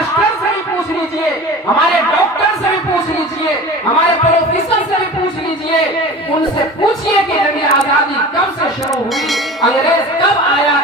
Master سے بھی پوچھ لیجئے, ہمارے ڈاکٹر سے بھی پوچھ لیجئے, ہمارے پروفیسر سے بھی پوچھ لیجئے, ان سے پوچھئے کہ جنگ آزادی کب سے شروع ہوئی, انگریز کب آیا,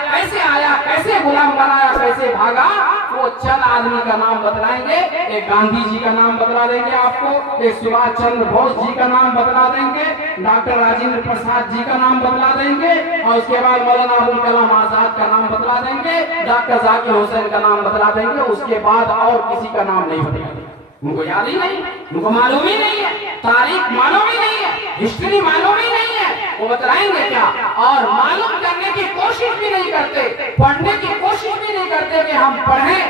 کیسے غلام بنایا, کیسے بھاگا. وہ چند آدمی کا نام بتلائیں گے. ایک گاندھی جی کا نام بتلا دیں گے آپ کو, ایک سبھاش چندر بوس جی کا نام بتلا دیں گے, ڈاکٹر راجندر پرساد جی کا نام بتلا دیں گے, اور اس کے بعد مولانا ابوالکلام آزاد کا نام بتلا دیں گے, ڈاکٹر ذاکر حسین کا نام بتلا دیں گے. اس کے بعد اور کسی کا نام نہیں بتلا دیں گے. ان کو یاد ہی نہیں, ان کو معلوم ہی نہیں ہے, تاریخ معلوم ہی نہیں ہے, ہسٹری معلوم ہی نہیں ہے. وہ بتلائیں گے کیا؟ اور معلوم کرنے کی کوشش بھی نہیں کرتے, پڑھنے کی کوشش بھی نہیں کرتے کہ ہم پڑھیں.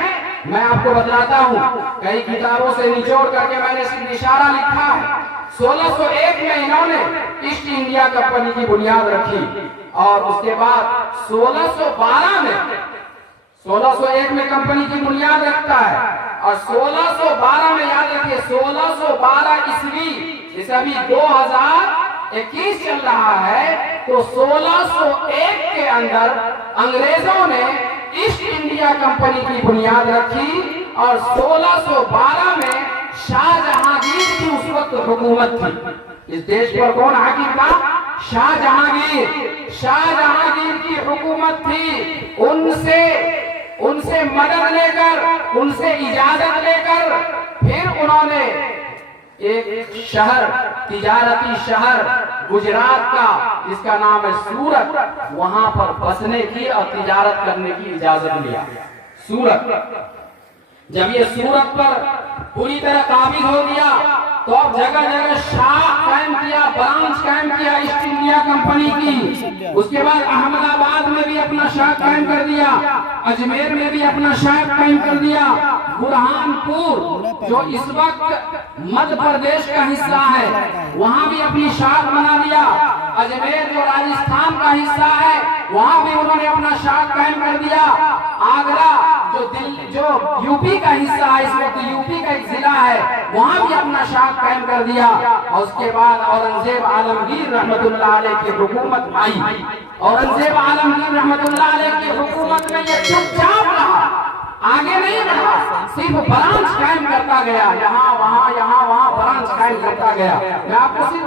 میں آپ کو بتلاتا ہوں, کئی کتابوں سے نچوڑ کر کے میں نے صرف اشارہ لکھا ہے. 1601 میں انہوں نے ایسٹ انڈیا کمپنی کی بنیاد رکھی, اور اس کے بعد 1601 میں کمپنی کی بنیاد رکھتا ہے, اور 1612 میں یاد رکھیے 1612 عیسوی, جیسے ابھی 2021 چل رہا ہے, تو 1601 کے اندر انگریزوں نے ایسٹ انڈیا کمپنی کی بنیاد رکھی, اور 1612 میں شاہ جہانگیر کی اس وقت حکومت تھی. اس دیش پر کون حاکم تھا؟ شاہ جہانگیر. شاہ جہانگیر کی حکومت تھی. ان سے مدد لے کر, ان سے اجازت لے کر, پھر انہوں نے ایک شہر, تجارتی شہر گجرات کا, جس کا نام ہے سورت, وہاں پر بسنے کی اور تجارت کرنے کی اجازت لیا. سورت, جب یہ سورت پر پوری طرح قابض ہو گیا, تو اب جگہ جگہ شاخ قائم کیا, برانچ قائم کیا ایسٹ انڈیا کمپنی کی. اس کے بعد احمد آباد میں بھی اپنا شاخ قائم کر دیا, اجمیر میں بھی اپنا شاخ قائم کر دیا, برہان پور جو اس وقت مدھیہ پردیش کا حصہ ہے وہاں بھی اپنی شاخ بنا دیا, اجمیر جو راجستھان کا حصہ ہے وہاں بھی انہوں نے اپنا شاخ قائم کر دیا, آگرہ جو یو پی کا حصہ ہے, اس وقت یو پی کا ایک ضلع ہے, وہاں بھی اپنا شاخ قائم کر دیا. اور اس کے بعد اورنگزیب عالمگیر رحمت اللہ علیہ کی حکومت آئی. اورنگزیب عالمگیر رحمت اللہ علیہ کی حکومت میں یہ چپ چاپ رہا, آگے نہیں رہا, صرف برانچ قائم کرتا گیا, یہاں وہاں برانچ قائم کرتا گیا. میں آپ کو صرف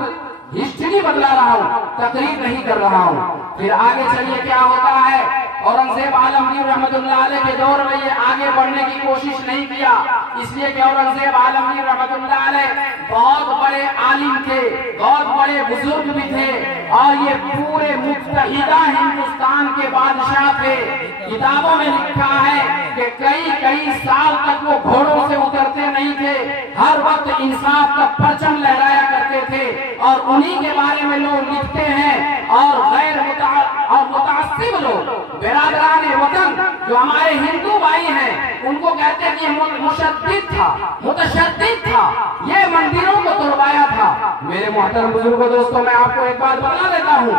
ہسٹری بتلا رہا ہوں, تقریر نہیں کر رہا ہوں. پھر آگے چلیے کیا ہوتا ہے. اورنگزیب عالمگیر رحمت اللہ علیہ کے دور میں یہ آگے بڑھنے کی کوشش نہیں کیا, اس لیے کہ اورنگزیب عالمگیر رحمت اللہ علیہ بہت بڑے عالم تھے, بہت بڑے بزرگ بھی تھے, اور یہ پورے متحدہ ہندوستان کے بادشاہ تھے. کتابوں میں لکھا ہے کہ کئی سال تک وہ گھوڑوں سے اترتے نہیں تھے, ہر وقت انصاف کا پرچم لہرایا کرتے تھے, اور انہی کے بارے میں لوگ لکھتے ہیں. اور متعصب لوگ, برادران وطن جو ہمارے ہندو بھائی ہیں, ان کو کہتے ہیں کہ یہ مشدد تھا, متشدد تھا, یہ مندروں کو توڑوایا تھا. میرے محترم بزرگوں دوستوں, میں آپ کو ایک بات بتا دیتا ہوں,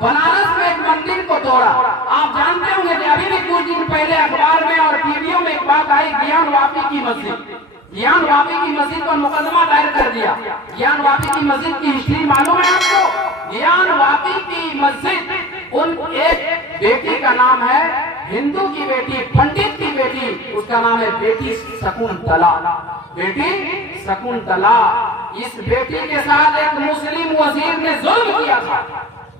بنارس میں ایک مندر کو توڑا. آپ جانتے ہوں گے کہ ابھی بھی کچھ دن پہلے اخبار میں اور ٹی ویوں میں ایک بات آئی, گیان واپی کی مسجد. گیان واپی کی مسجد پر مقدمہ دائر کر دیا. گیان واپی کی مسجد کی ہسٹری معلوم ہے آپ کو؟ گیان واپی کی مسجد, ان ایک بیٹی کا نام ہے, ہندو کی بیٹی, پنڈت کی بیٹی, اس کا نام ہے بیٹی شکنتلا. بیٹی شکنتلا, اس بیٹی کے ساتھ ایک مسلم وزیر نے ظلم کیا تھا,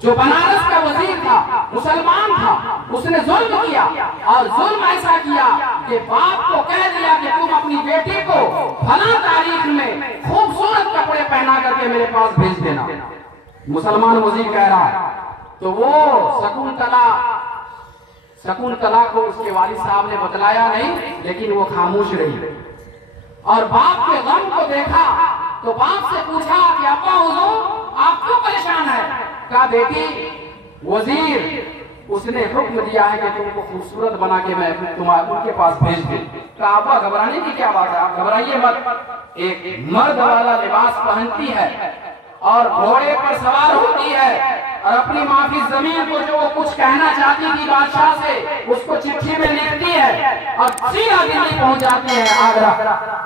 جو بنارس کا وزیر تھا, مسلمان تھا, اس نے ظلم کیا. اور ظلم ایسا کیا کہ باپ کو کہہ دیا کہ تم اپنی بیٹی کو فلاں تاریخ میں خوبصورت کپڑے پہنا کر کے میرے پاس بھیج دینا. مسلمان وزیر کہہ رہا ہے. تو وہ شکنتلا کو اس کے والد صاحب نے بتلایا نہیں, لیکن وہ خاموش رہی. اور باپ کے غم کو دیکھا تو باپ سے پوچھا کہ ابا حضور آپ کیوں پریشان ہے؟ کہا بیٹی وزیر اس نے حکم دیا ہے کہ تم کو خوبصورت بنا کے میں تمہارے ان کے پاس بھیج دوں. کہا ابا گھبرانے کی کیا بات ہے, آپ گھبرائیے مت. ایک مرد والا لباس پہنتی ہے اور گھوڑے پر سوار ہوتی ہے, اور اپنی ماں کی زمین کو جو وہ کچھ کہنا چاہتی تھی بادشاہ سے, اس کو چٹھی میں لکھتی ہے, اور سیدھا دلی پہنچ جاتی ہے آگرہ,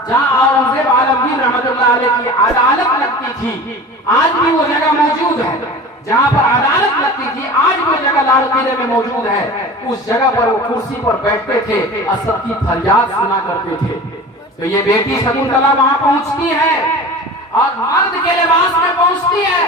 جہاں اورنگزیب عالمگیر رحمت اللہ علیہ کی عدالت لگتی تھی. آج بھی وہ جگہ موجود ہے. جہاں پر عدالت لگتی تھی، آج وہ جگہ لال قلعے میں موجود ہے، اس جگہ پر وہ کرسی پر بیٹھتے تھے اور سب کی فریاد سنا کرتے تھے۔ تو یہ بیٹی شکنتلا وہاں پہنچتی ہے اور مرد کے لباس میں پہنچتی ہے۔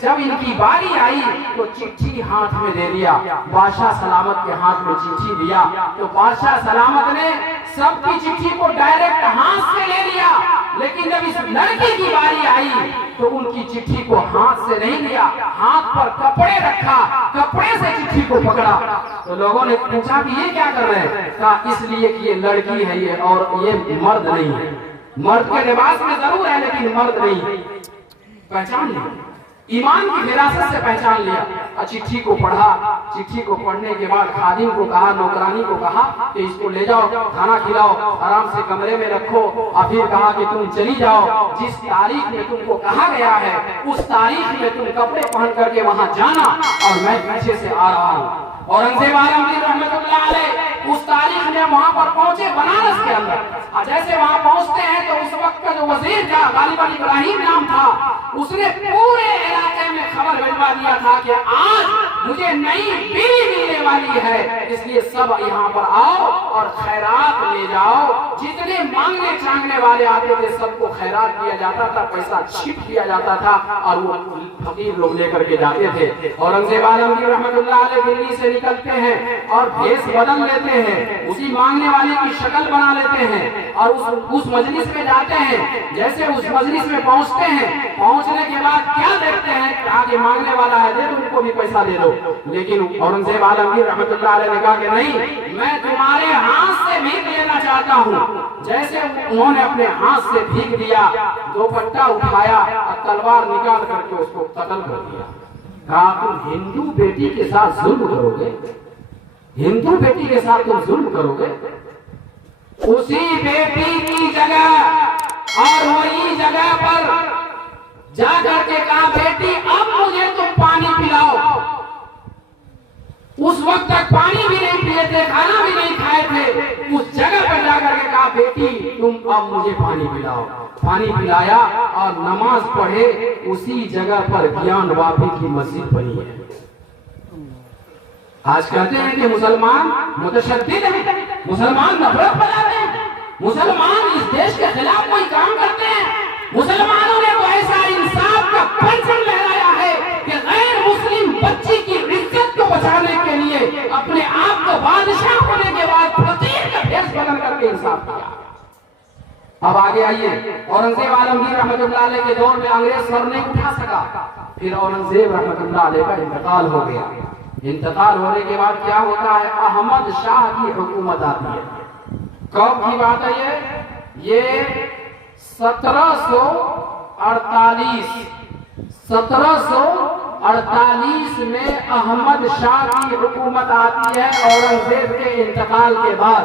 جب ان کی باری آئی تو چٹھی ہاتھ میں دے دیا، بادشاہ سلامت کے ہاتھ میں چٹھی دیا، تو بادشاہ سلامت نے سب کی چٹھی کو ڈائریکٹ ہاتھ سے لے لیا، لیکن جب اس لڑکی کی باری آئی تو ان کی چٹھی کو ہاتھ سے نہیں لیا، ہاتھ پر کپڑے رکھا، کپڑے سے چٹھی کو پکڑا۔ تو لوگوں نے پوچھا کہ یہ کیا کر رہے ہیں؟ کہا اس لیے کہ یہ لڑکی ہے یہ، اور یہ مرد نہیں ہے، مرد کے لباس میں ضرور ہے لیکن مرد نہیں۔ پہچان لیا، ایمان کی وراثت سے پہچان لیا، اور چٹھی کو پڑھا۔ چٹھی کو پڑھنے کے بعد خادم کو کہا، نوکرانی کو کہا کہ اس کو لے جاؤ، کھانا کھلاؤ، آرام سے کمرے میں رکھو، اور پھر کہا کہ تم چلی جاؤ، جس تاریخ میں تم کو کہا گیا ہے اس تاریخ میں تم کپڑے پہن کر کے وہاں جانا، اور میں پیچھے سے آ رہا ہوں۔ اورنگزیب عالمگیر رحمت اللہ علیہ اس تاریخ میں وہاں پر پہنچے بنارس کے اندر، اور جیسے وہاں پہنچتے ہیں تو اس وقت کا جو وزیر تھا، غالباً ابراہیم نام تھا، اس نے پورے علاقے میں خبر بھجوا دیا تھا کہ آج مجھے نئی بیوی ملنے والی ہے، اس لیے سب یہاں پر آؤ اور خیرات لے جاؤ۔ جتنے مانگنے چانگنے والے آتے تھے سب کو خیرات دیا جاتا تھا، پیسہ چھپ دیا جاتا تھا، اور وہ فقیر لوگ لے کر کے جاتے تھے۔ اورنگزیب عالمگیر رحمت اللہ علیہ دلی سے نکلتے ہیں اور بھیس بدل لیتے ہیں، اسی مانگنے والے کی شکل بنا لیتے ہیں، اور اس مجلس میں جاتے ہیں۔ جیسے اس مجلس میں پہنچتے ہیں، پہنچنے کے بعد کیا دیکھتے ہیں؟ کہا کہ مانگنے والا ہے، دے دو، ان کو بھی پیسہ دے دو۔ لیکن اورنگزیب عالمگیر رحمت اللہ علیہ نے کہا کہ نہیں، میں تمہارے ہاتھ سے بھیک لینا چاہتا ہوں۔ جیسے انہوں نے اپنے ہاتھ سے بھیک دیا، دوپٹہ اٹھایا اور تلوار نکال کر کے اس کو قتل کر دیا۔ کہا تم ہندو بیٹی کے ساتھ ظلم کرو گے، ہندو بیٹی کے ساتھ تم ظلم کرو گے؟ اسی بیٹی کی جگہ اور وہی جگہ پر جا کر کے کہا بیٹی اب مجھے تم پانی پلاؤ۔ اس وقت تک پانی بھی نہیں پیے تھے، کھانا بھی نہیں کھائے تھے، اس جگہ پر جا کر کے کہا بیٹی تم اب مجھے پانی پلاؤ۔ پانی پلایا اور نماز پڑھے، اسی جگہ پر گیان واپی کی مسجد بنی ہے۔ آج کہتے ہیں کہ مسلمان متشدد ہیں، مسلمان نفرت پھیلاتے ہیں، مسلمان اس دیش کے خلاف کوئی کام کرتے ہیں۔ مسلمانوں نے تو ایسا انصاف کا پرچم لہرایا ہے کہ غیر مسلم بچی کی عزت کو بچانے کے لیے اپنے آپ کو بادشاہ ہونے کے بعد فقیر کا بھیس بدل کر کے انصاف کیا۔ اب آگے آئیے، اورنگزیب عالمگیر رحمت اللہ علیہ کے دور میں انگریز سر نہیں اٹھا سکا، پھر اورنگزیب رحمت اللہ علیہ کا انتقال ہو گیا۔ انتقال ہونے کے بعد کیا ہوتا ہے؟ احمد شاہ کی حکومت آتی ہے۔ کب کی بات ہے یہ 1748 میں احمد شاہ کی حکومت آتی ہے اورنگزیب کے انتقال کے بعد۔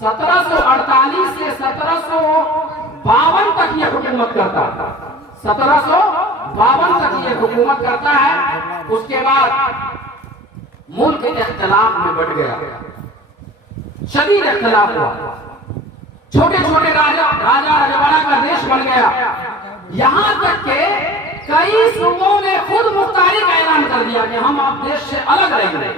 1748 سے 1752 تک یہ حکومت کرتا ہے، 1752 تک یہ حکومت کرتا ہے۔ اس کے بعد ملک اختلاف میں بٹ گیا، شدید اختلاف ہوا، چھوٹے چھوٹے راجا رجواڑا کا دیش بن گیا، یہاں تک کہ کئی صوبوں نے خود مختاری کا اعلان کر دیا کہ ہم اب دیش سے الگ رہیں گے۔